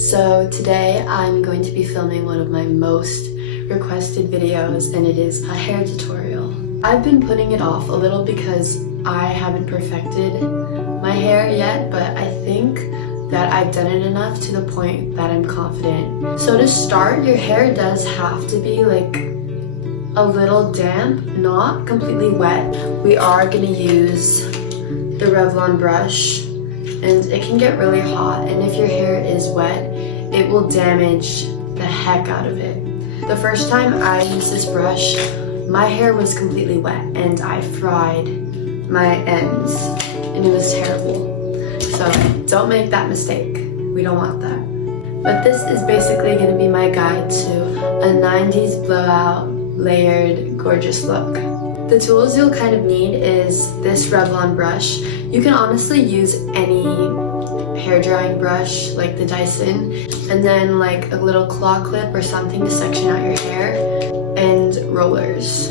So today I'm going to be filming one of my most requested videos, and it is a hair tutorial. I've been putting it off a little because I haven't perfected my hair yet, but I think that I've done it enough to the point that I'm confident. So to start, your hair does have to be like a little damp, not completely wet. We are gonna use the Revlon brush, and it can get really hot, and if your hair is wet, it will damage the heck out of it. The first time I used this brush, my hair was completely wet and I fried my ends and it was terrible. So don't make that mistake. We don't want that. But this is basically going to be my guide to a 90s blowout, layered, gorgeous look. The tools you'll kind of need is this Revlon brush. You can honestly use any hair drying brush like the Dyson, and then like a little claw clip or something to section out your hair, and rollers.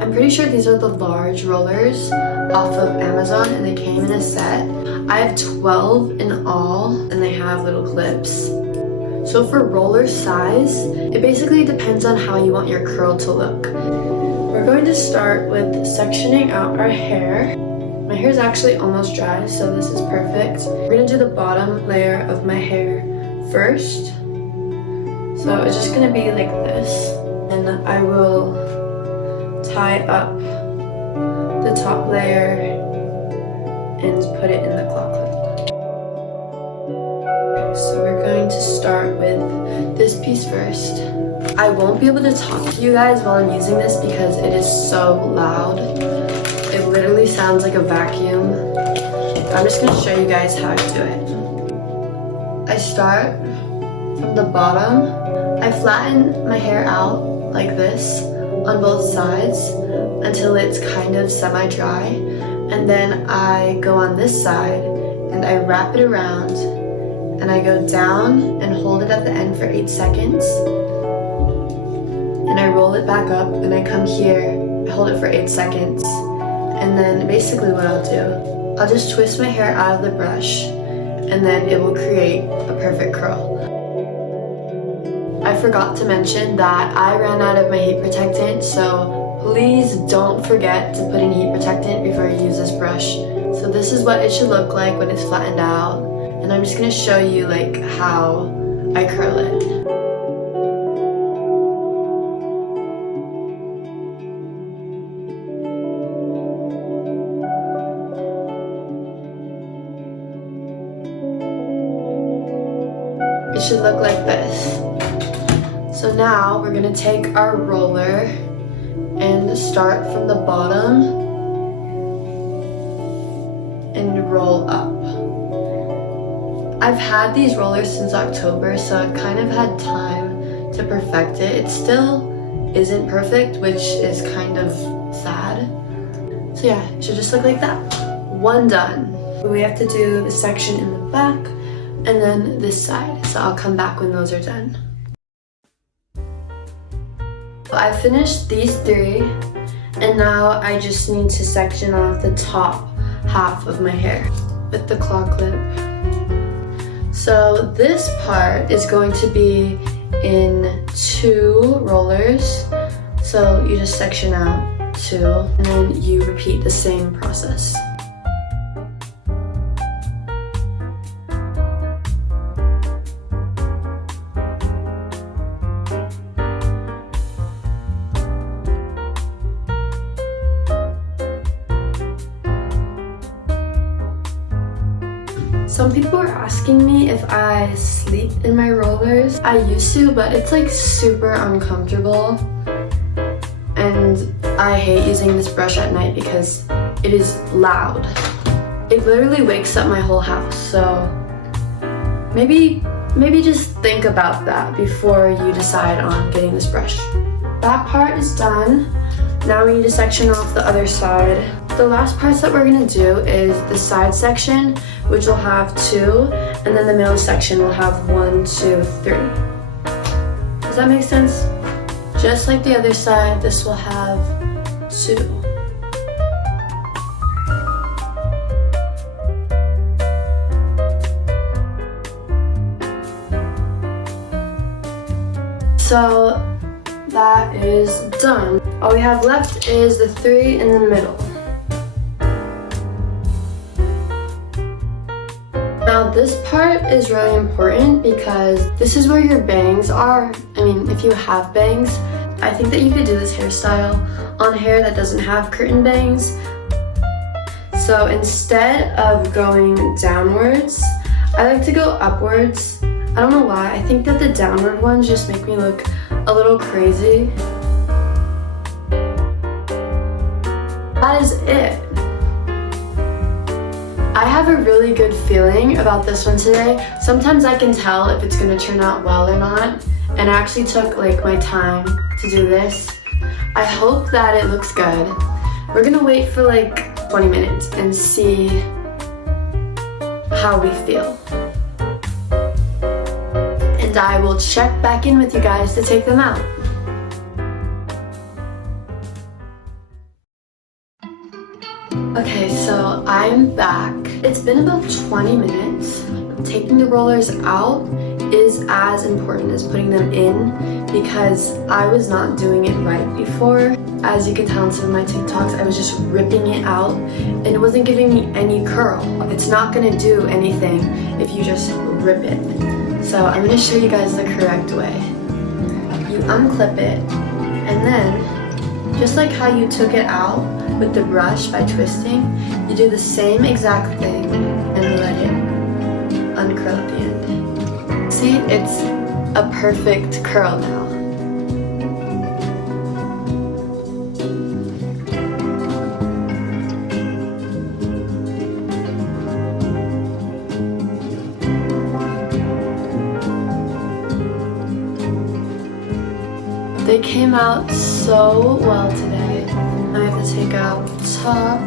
I'm pretty sure these are the large rollers off of Amazon, and they came in a set. I have 12 in all, and they have little clips. So for roller size, it basically depends on how you want your curl to look. We're going to start with sectioning out our hair. My hair is actually almost dry, so this is perfect. We're gonna do the bottom layer of my hair first. So it's just gonna be like this. And I will tie up the top layer and put it in the claw clip. So we're going to start with this piece first. I won't be able to talk to you guys while I'm using this because it is so loud. It literally sounds like a vacuum. I'm just gonna show you guys how to do it. I start from the bottom. I flatten my hair out like this on both sides until it's kind of semi-dry. And then I go on this side and I wrap it around and I go down and hold it at the end for 8 seconds. And I roll it back up and I come here, I hold it for 8 seconds. And then basically what I'll do, I'll just twist my hair out of the brush and then it will create a perfect curl. I forgot to mention that I ran out of my heat protectant, so please don't forget to put in heat protectant before you use this brush. So this is what it should look like when it's flattened out, and I'm just gonna show you like how I curl it. It should look like this. So now we're gonna take our roller and start from the bottom and roll up. I've had these rollers since October, so I've kind of had time to perfect it. It still isn't perfect, which is kind of sad. So yeah, it should just look like that. One done. We have to do the section in the back and then this side, so I'll come back when those are done. So I finished these 3, and now I just need to section off the top half of my hair with the claw clip. So this part is going to be in 2 rollers, so you just section out 2, and then you repeat the same process. Some people are asking me if I sleep in my rollers. I used to, but it's like super uncomfortable. And I hate using this brush at night because it is loud. It literally wakes up my whole house. So maybe just think about that before you decide on getting this brush. That part is done. Now we need to section off the other side. The last parts that we're gonna do is the side section, which will have 2, and then the middle section will have 1, 2, 3. Does that make sense? Just like the other side, this will have 2. So that is done. All we have left is the 3 in the middle. Now this part is really important because this is where your bangs are. I mean, if you have bangs, I think that you could do this hairstyle on hair that doesn't have curtain bangs. So instead of going downwards, I like to go upwards. I don't know why, I think that the downward ones just make me look a little crazy. That is it. I have a really good feeling about this one today. Sometimes I can tell if it's gonna turn out well or not, and I actually took like my time to do this. I hope that it looks good. We're gonna wait for like 20 minutes and see how we feel. And I will check back in with you guys to take them out. Okay, so I'm back. It's been about 20 minutes. Taking the rollers out is as important as putting them in because I was not doing it right before. As you can tell in some of my TikToks, I was just ripping it out and it wasn't giving me any curl. It's not gonna do anything if you just rip it. So I'm gonna show you guys the correct way. You unclip it and then, just like how you took it out with the brush by twisting, you do the same exact thing and let it uncurl at the end. See, it's a perfect curl now. They came out so well today. I have to take out the top.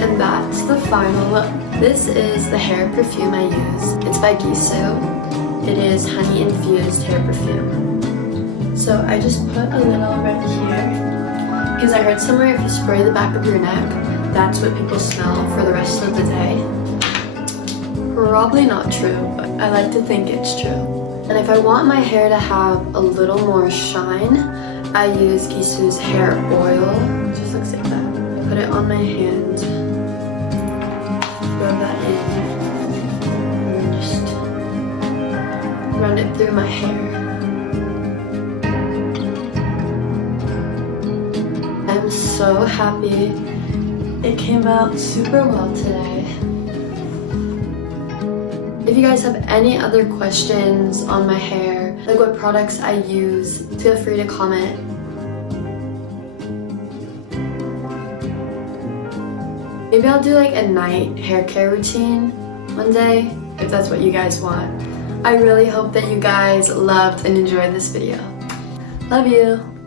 And that's the final look. This is the hair perfume I use. It's by xoxo. It is honey infused hair perfume. So I just put a little right here because I heard somewhere if you spray the back of your neck, that's what people smell for the rest of the day. Probably not true, but I like to think it's true. And if I want my hair to have a little more shine, I use xoxo's hair oil. It just looks like that. Put it on my hand. Rub that in. And just run it through my hair. I'm so happy. It came out super well today. If you guys have any other questions on my hair, like what products I use, feel free to comment. Maybe I'll do like a night hair care routine one day, if that's what you guys want. I really hope that you guys loved and enjoyed this video. Love you!